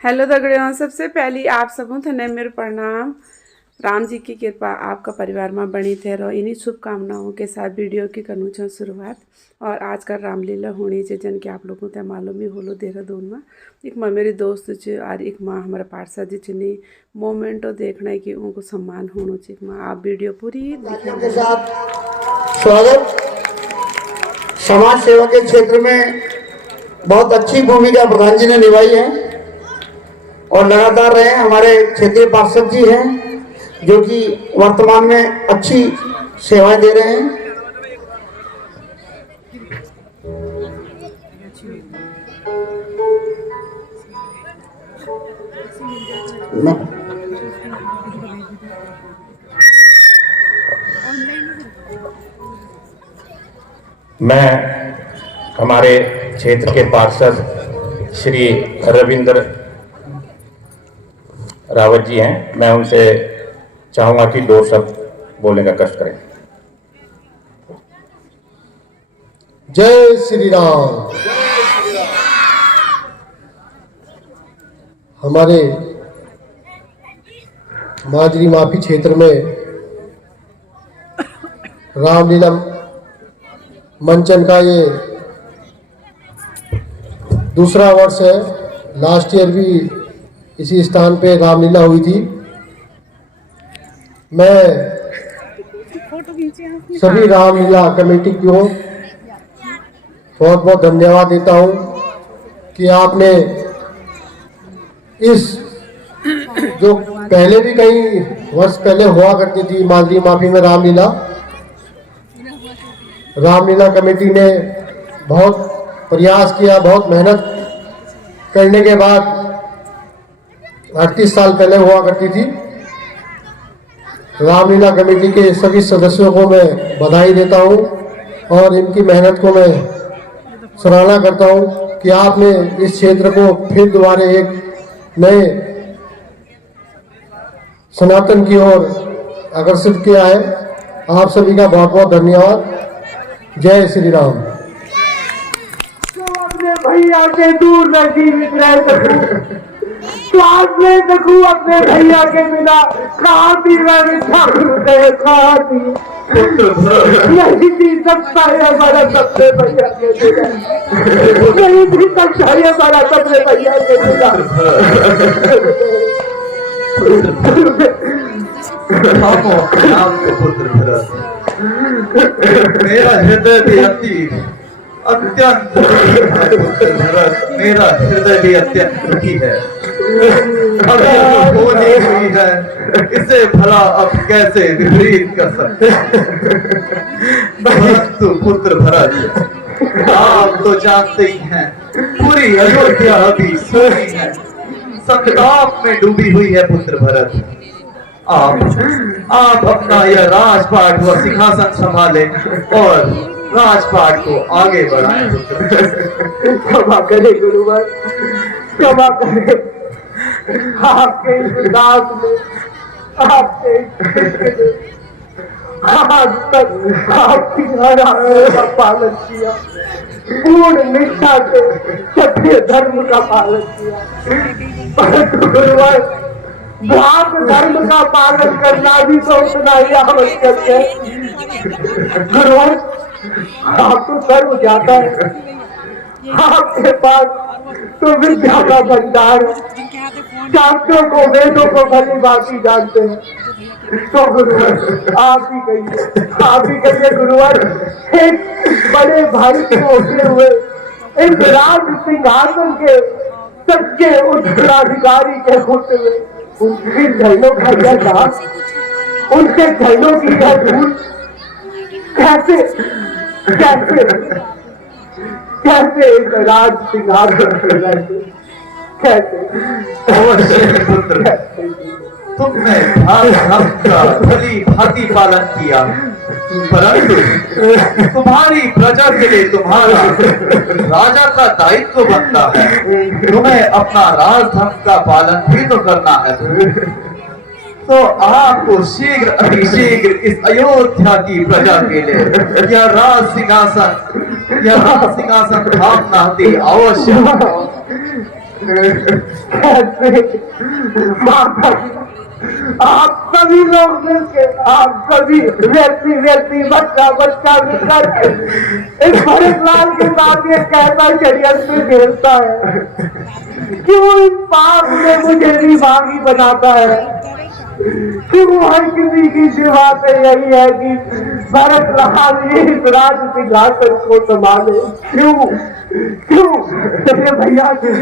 Hello दगड़ियों, सबसे पहली आप सबों थे मेरे प्रणाम। राम जी की कृपा आपका परिवार में बनी थे रहो। इन्हीं शुभकामनाओं के साथ वीडियो की करूँ छो शुरुआत। और आज का रामलीला होनी चाहिए जन कि आप लोगों को मालूम ही होलो देहरादून में एक माँ मेरी दोस्त च और एक माँ हमारा पार्षद जी चनी मोमेंटो देखना है कि उनको सम्मान होना चाहिए। माँ आप वीडियो पूरी के साथ स्वागत। समाज सेवा के क्षेत्र में बहुत अच्छी भूमिका प्रधान जी ने निभाई है और लगातार रहे। हमारे क्षेत्रीय पार्षद जी हैं जो कि वर्तमान में अच्छी सेवाएं दे रहे हैं। मैं हमारे क्षेत्र के पार्षद श्री रविंद्र रावत जी हैं, मैं उनसे चाहूंगा कि 2 शब्द बोलने का कष्ट करें। जय श्री राम। हमारे माजरी माफी क्षेत्र में रामलीला मंचन का ये दूसरा वर्ष है। लास्ट ईयर भी इसी स्थान पे रामलीला हुई थी। मैं सभी रामलीला कमेटी को बहुत बहुत धन्यवाद देता हूं कि आपने इस जो पहले भी कई वर्ष पहले हुआ करती थी माजरी माफी में रामलीला कमेटी ने बहुत प्रयास किया, बहुत मेहनत करने के बाद 38 साल पहले हुआ करती थी। रामलीला कमेटी के सभी सदस्यों को मैं बधाई देता हूं और इनकी मेहनत को मैं सराहना करता हूं कि आपने इस क्षेत्र को फिर दोबारा एक नए सनातन की ओर आकर्षित किया है। आप सभी का बहुत बहुत धन्यवाद। जय श्री राम। अपने भैया के दूर न जीवित रह सकूं, श्वास ले सकूं अपने भैया के बिना। खाती नहीं थी सकता है हमारा सबसे भैया के बिना, नहीं थी सकता है हमारा सबसे भैया के बिना। मेरा हृदय भी अत्यंत मेरा हृदय भी अत्यंत दुखी है। अभी होली हुई है, इसे भला अब कैसे विपरीत कर सकते। परंतु पुत्र भरत, आप तो जानते ही हैं पूरी अयोध्या अभी सोई है, संताप में डूबी हुई है। पुत्र भरत, आप अपना यह राजपाट व सिंहासन संभाले और राजपाट को आगे बढ़ाएं। क्षमा करे गुरुवर, क्षमा करे। आपके इस दास में, आपके आज तक आपकी नारायण का पालन किया, पूर्ण निष्ठा से क्षत्रिय धर्म का पालन किया। परंतु गुरुवर, ब्राह्मण धर्म का पालन करना भी तो उतना ही आवश्यक है। गुरुवर, आप तो सर्व जाता है, आपके पास तो विद्या का भंडार है, शास्त्रों को वेदों को भली भांति जानते हैं। तो गुरुवर आप ही कहिए गुरुवर, एक बड़े भाई के होते हुए एक राज सिंहासन के सच्चे उत्तराधिकारी के होते हुए उनके झरनों का यह दास, उनके झरनों की यह धूल कैसे कैसे कैसे एक राज सिंहासन कैसे। पुत्र, तुमने भली भांति पालन किया, परंतु तुम्हारी प्रजा के लिए तुम्हारा राजा का दायित्व बनता है। तुम्हें अपना राजधर्म का पालन भी तो करना है। तो आपको शीघ्र अतिशीघ्र इस अयोध्या की प्रजा के लिए यह राज सिंहासन थामना अति आवश्यक। कैसे माता जी, आप सभी लोग मिलके, आप सभी व्यक्ति बच्चा मिलकर इस भरतलाल के साथ ये कैसा षड्यंत्र खेलता है? क्यों इस पाप में मुझे भी भागी बनाता है? क्यों हर किसी की बात यही है कि भरतलाल ये इस राज सिंहासन को संभाले? क्यों तेरे भैया की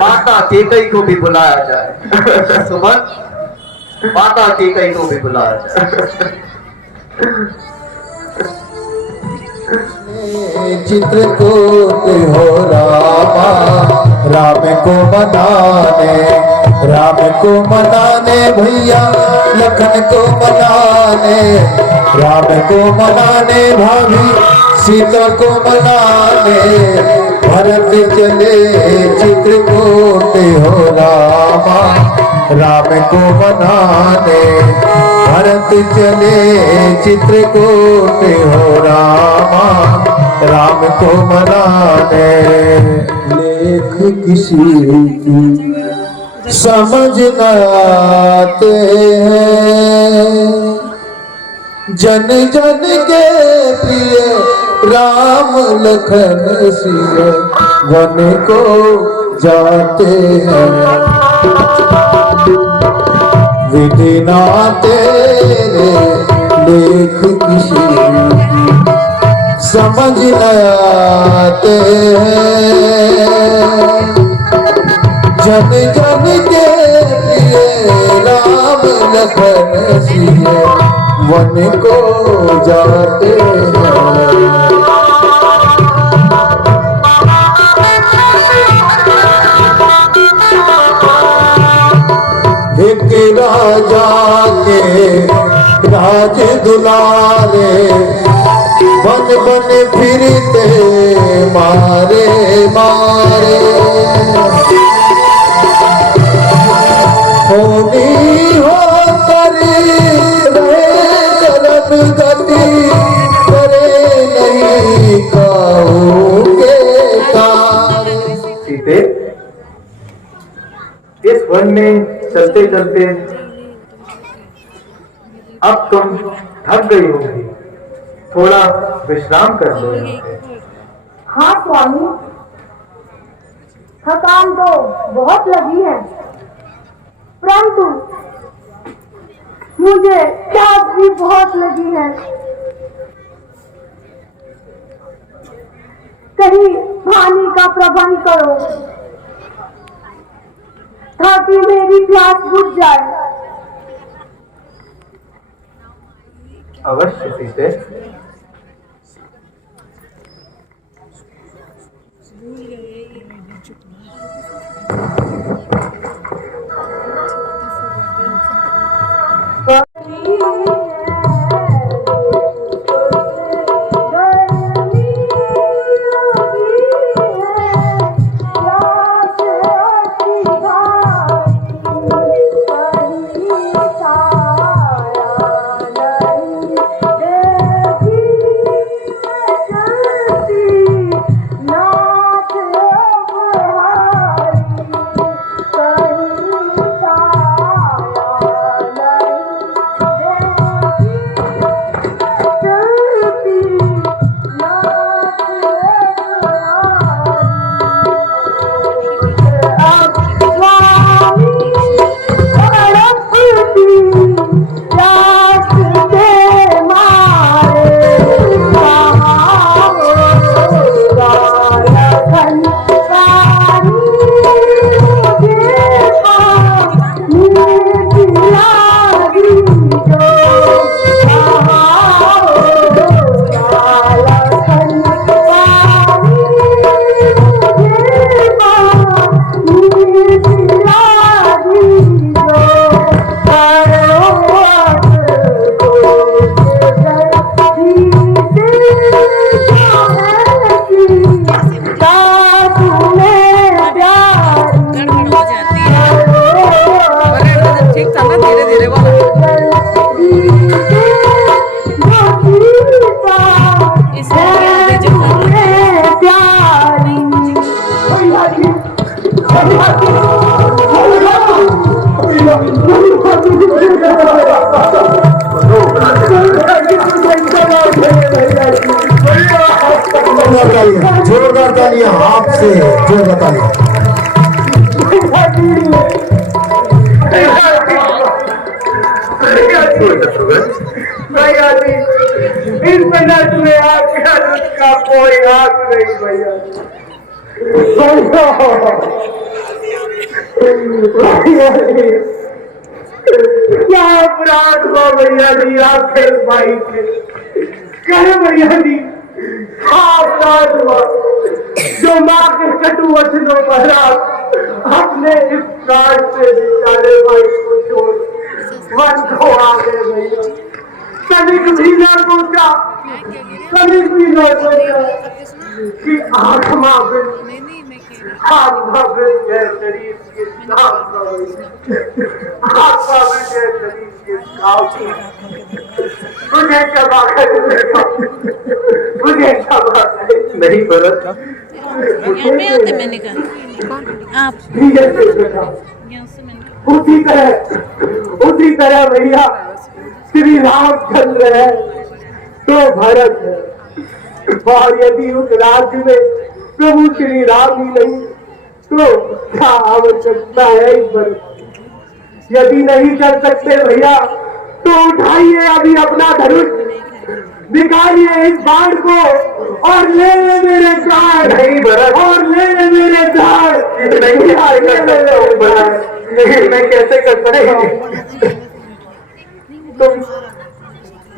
माता केकई को भी बुलाया जाए। सुमन, माता केकई को भी बुलाया जाए। चित्रकूट हो रामा, राम को मनाने भैया, लखन को मनाने, राम को मनाने भाभी, सीता को मनाने, भरत चले चित्रकूट हो रामा, राम को मनाने, भरत चले चित्रकूट हो रामा, राम को मनाने। लेख किसी की समझ न आते हैं, जन जन के प्रिय राम लखन सिया वन को जाते हैं। विधि ना तेरे लेख किसी की समझ न आते हैं, जन जन के प्रिय राम लखन सिया वन को जाते हैं। एक राजा के राज दुलारे, बन बन फिरते मारे मारे, होनी हो करे रहे करम गति, करे नहीं कहोगे तारे। सीते, इस वन में चलते चलते अब तुम थक गई होगी, थोड़ा विश्राम कर लो। हाँ स्वामी, थकान तो बहुत लगी है, परंतु मुझे प्यास भी बहुत लगी है। कहीं पानी का प्रबंध करो ताकि मेरी प्यास बुझ जाए। अवश्य सीते। जोरदार तालियां आपसे, जोरदार तालियां। भैया जी, इस मिनट में आपके हाथ का कोई हाथ नहीं भैया जी। क्या अपराध हो भैया जी आपके भाई के? कहे भैया जी क्या अपराध हुआ जो माँ के कटु वचनों पर आप अपने इस प्राण से बेचारे भाई को छोड़ वन को आ गए भैया? तनिक भी न सोचा, तनिक भी न सोचा कि आत्मा में आत्मा में जय शरीर के नाम का आत्मा में जय शरीर के नाम मुझे क्षमा कर, मुझे क्षमा कर। नहीं भरत, मैंने कहा आप उसी तरह भैया श्री रामचंद्र है तो भरत है, और यदि उस राज्य में प्रभु श्री राम ही नहीं तो क्या आवश्यकता है इस भरत? यदि नहीं चल सकते भैया तो उठाइए अभी अपना धनुष, निकालिए इस बाण को और ले ले मेरे प्राण। नहीं भरत, और ले ले मेरे प्राण। नहीं मैं कैसे कर सकता हूँ? तुम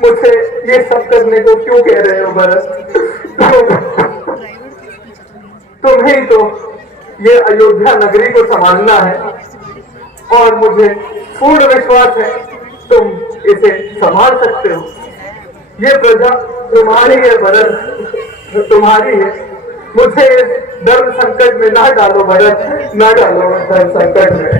मुझसे ये सब करने को क्यों कह रहे हो भरत? तुम्हें तो ये अयोध्या नगरी को संभालना है और मुझे पूर्ण विश्वास है तुम इसे संभाल सकते हो। ये प्रजा तुम्हारी है भरत, तुम्हारी है। मुझे इस धर्म संकट में ना डालो भरत, ना डालो धर्म संकट में।